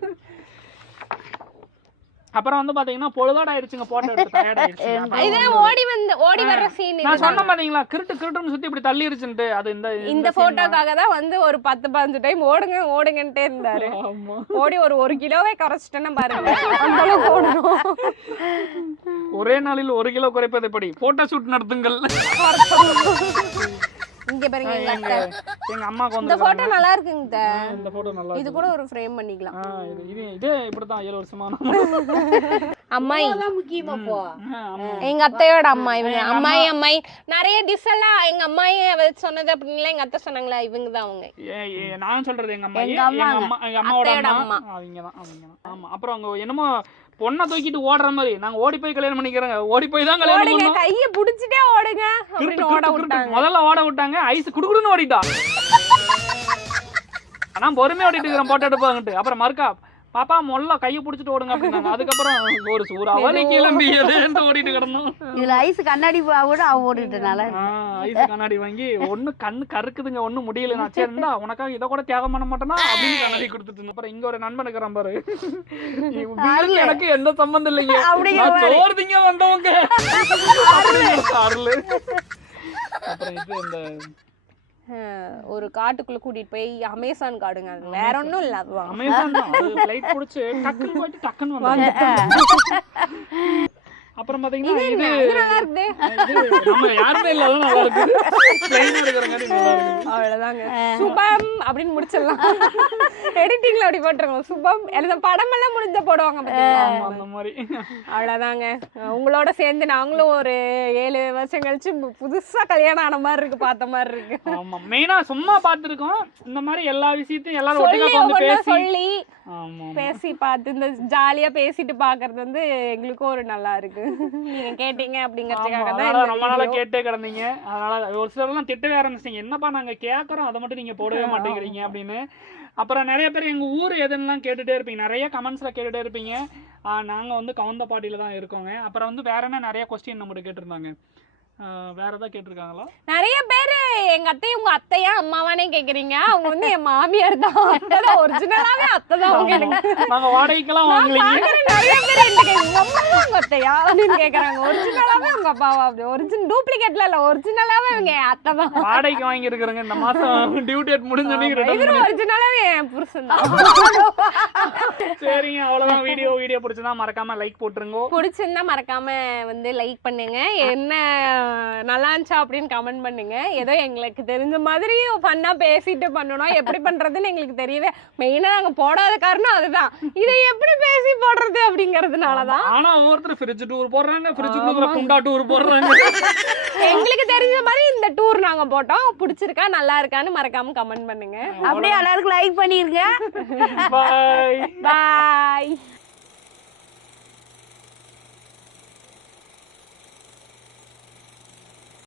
Speaker 2: அப்புறம் வந்து பாத்தீங்கன்னா பொழுதோட ஆயிடுச்சுங்க போட்டோ எடுத்து ஆயிடுச்சு
Speaker 1: இதான் ஓடி வந்து ஓடி வர்ற சீன்
Speaker 2: நான் சொன்ன பாத்தீங்களா கிருட்டு கிருட்டுன்னு சுத்தி இப்படி தள்ளிருச்சுன்ட்டு அது இந்த
Speaker 1: இந்த. போட்டோக்காக தான் வந்து ஒரு பத்து பதினஞ்சு டைம் ஓடுங்க ஓடுங்கன்ட்டே இருந்தாரு. ஓடி ஒரு ஒரு கிலோவே குறைச்சிட்டேன்னா பாருங்க. அந்த அளவுக்கு ஓடணும்.
Speaker 2: ஒரே நாளில் ஒரு கிலோ குறைப்பது எப்படி? போட்டோ ஷூட் நடத்துங்கள்.
Speaker 1: இங்க பாருங்க எங்க
Speaker 2: அம்மாக்கு
Speaker 1: இந்த
Speaker 2: வந்து
Speaker 1: போட்டோ நல்லா இருக்குங்க.
Speaker 2: இந்த. போட்டோ நல்லா
Speaker 1: இது கூட ஒரு ஃப்ரேம் பண்ணிக்கலாம்.
Speaker 2: இது இது இதே இப்படித்தான் ஏழு வருஷமா.
Speaker 1: அம்மாயி.
Speaker 3: முக்கியமா போ.
Speaker 1: எங்க அத்தையோட அம்மா இவங்க. அம்மாயி அம்மாயி. நிறைய டிஷ் எல்லாம் எங்க அம்மாயி சொன்னது அப்படின்னு எங்க அத்தை சொன்னாங்களா இவங்க தான் அவங்க
Speaker 2: நான் சொல்றது எங்க அம்மா
Speaker 3: எங்க.
Speaker 2: அம்மா எங்க அம்மாவோட அம்மா?
Speaker 1: அம்மா.
Speaker 2: அவங்க தான் அவங்க தான். ஆமா. அப்புறம் அவங்க என்னமோ பொண்ணை தூக்கிட்டு ஓடுற மாதிரி. நாங்க ஓடி போய் கல்யாணம் பண்ணிக்கிறோங்க. ஓடி போய் தான் கல்யாணம் பண்ணோம்
Speaker 1: கைய புடிச்சிட்டே ஓடுங்க. அப்படின்னு ஓட. விட்டாங்க.
Speaker 2: முதல்ல ஓட விட்டாங்க. ஐஸ் குடுக்குடுன்னு ஓடிட்டா. ஆனா பொறுமையா ஓடிட்டு இருக்கிறேன் போட்டோ எடுப்பாங்கட்டு அப்புறம் மறுக்கா பாப்பா மொல்ல கையை பிடிச்சிட்டு ஓடுங்க அப்படின்னாங்க. அதுக்கப்புறம் ஒரு அவனே கிளம்பி எதேன்னு ஓடிட்டு கிடந்தோம்.
Speaker 3: இதுல ஐஸ் கண்ணாடி கூட அவ ஓடிட்டனால.
Speaker 2: ஐஸ் கண்ணாடி வாங்கி ஒண்ணு கண்ணு கருக்குதுங்க ஒண்ணு முடியல நான் சரி இருந்தா உனக்காக இதை கூட தியாகம் பண்ண மாட்டேனா அப்படின்னு கண்ணாடி கொடுத்துட்டு. அப்புறம் இங்க ஒரு நண்பன் இருக்கிறான் பாரு. எனக்கு எந்த சம்பந்தம் இல்லைங்க. சோறு திங்க வந்தவங்க. அருள் அப்புறம் இது இந்த
Speaker 1: ஒரு காட்டுக்குள்ள கூட்டிட்டு போய் அமேசான் காடுங்க. அது வேற ஒண்ணும் இல்ல அதுதான்
Speaker 2: அமேசான் டக்குன்னு டக்குன்னு அப்புறம் பாத்தீங்கன்னா இது நம்ம யாருமே இல்லாத நல்லா இருக்கு. பிளைனா இருக்கிறங்காட்டி நல்லா இருக்கு.
Speaker 1: அவ்வளவுதாங்க. சுபம் அப்படின்னு முடிச்சிடலாம். எடிட்டிங்ல அப்படி போட்டுருக்கோம். சுபம் எழுத படம் எல்லாம் முடிஞ்ச போடுவாங்க
Speaker 2: அந்த மாதிரி.
Speaker 1: அவ்வளவுதாங்க. உங்களோட சேர்ந்து நாங்களும் ஒரு ஏழு வருஷம் கழிச்சு பு- புதுசா கல்யாணம் ஆன மாதிரி இருக்கு பார்த்த மாதிரி இருக்கு.
Speaker 2: ஆமா மெயினா சும்மா பார்த்திருக்கோம். இந்த மாதிரி எல்லா விஷயத்தையும் எல்லாரும் ஒட்டுக்கா
Speaker 1: ஒவ்வொன்றா
Speaker 2: பேசி.
Speaker 1: சொல்லி
Speaker 2: ஆமா
Speaker 1: பேசி பார்த்து இந்த ஜாலியா பேசிட்டு பாக்குறது வந்து எங்களுக்கும் ஒரு நல்லா இருக்கு. நீங்க கேட்டீங்க அப்படிங்கறதுக்காக தான்
Speaker 2: ரொம்ப நாளா. கேட்டே கிடந்தீங்க. அதனால ஒரு சிலர்லாம் திட்டவே ஆரம்பிச்சிட்டீங்க. என்னப்பா நாங்க கேக்குறோம் அதை மட்டும் நீங்க போடவே மாட்டேங்கிறீங்க அப்படின்னு. அப்புறம் நிறைய பேர் எங்க ஊர் எதுன்னெலாம் கேட்டுட்டே இருப்பீங்க. நிறைய கமெண்ட்ஸ்ல கேட்டுட்டே இருப்பீங்க. நாங்க வந்து கவுந்தப்பாட்டியில தான் இருக்கோங்க. அப்புறம் வந்து வேற என்ன நிறைய கொஸ்டின் நம்மகிட்ட கேட்டிருந்தாங்க. வேற ஏதாவது கேட்டிருக்காங்களா?
Speaker 1: நிறைய பேரு எங்க அத்தை உங்க அத்தையா அம்மாவானே கேக்குறீங்க. அவங்க வந்து என் மாமியார் தான். அத்தை தான் ஒரிஜினலாவே அத்தை தான் அவங்க
Speaker 2: நாங்க வாடகைக்கெல்லாம் வாங்கலைங்க
Speaker 1: நிறைய பேர் என்கிட்ட கேக்குறாங்க, உங்க அம்மா உங்க அத்தையா? அப்படின்னு கேக்குறாங்க. ஒரிஜினலாவே உங்க அப்பாவா? அப்படி. ஒரிஜினல் டூப்ளிகேட்ல இல்ல ஒரிஜினலாவே இவங்க அத்தை தான்.
Speaker 2: வாடகைக்கு வாங்கி இருக்கிறோங்க இந்த மாசம் டியூ டேட் ரிட்டர்ன்
Speaker 1: இவரு ஒரிஜினலாவே என் புருஷன் தான்.
Speaker 2: சரிங்க அவ்வளவுதான். வீடியோ வீடியோ பிடிச்சதா மறக்காம லைக் போட்டுருங்க.
Speaker 1: பிடிச்சிருந்தா மறக்காம வந்து லைக் பண்ணுங்க. என்ன நல்லா இருந்துச்சா அப்படின்னு கமெண்ட் பண்ணுங்க. ஏதோ எங்களுக்கு தெரிஞ்ச மாதிரி ஃபன்னா பேசிட்டு பண்ணணும். எப்படி பண்றதுன்னு எங்களுக்கு தெரியவே மெயினா நாங்க போடாத காரணம் அதுதான். இதை எப்படி பேசி போடுறது அப்படிங்கறதுனாலதான்.
Speaker 2: ஆனா ஒவ்வொருத்தர் ஃப்ரிட்ஜ் டூர் போடுறாங்க ஃப்ரிட்ஜ் குள்ள குண்டா டூர் போடுறாங்க.
Speaker 1: எங்களுக்கு தெரிஞ்ச மாதிரி இந்த டூர் நாங்க போட்டோம். பிடிச்சிருக்கா நல்லா இருக்கான்னு மறக்காம கமெண்ட் பண்ணுங்க.
Speaker 3: அப்படியே எல்லாருக்கும் லைக் பண்ணிருங்க.
Speaker 2: பாய்
Speaker 1: பாய்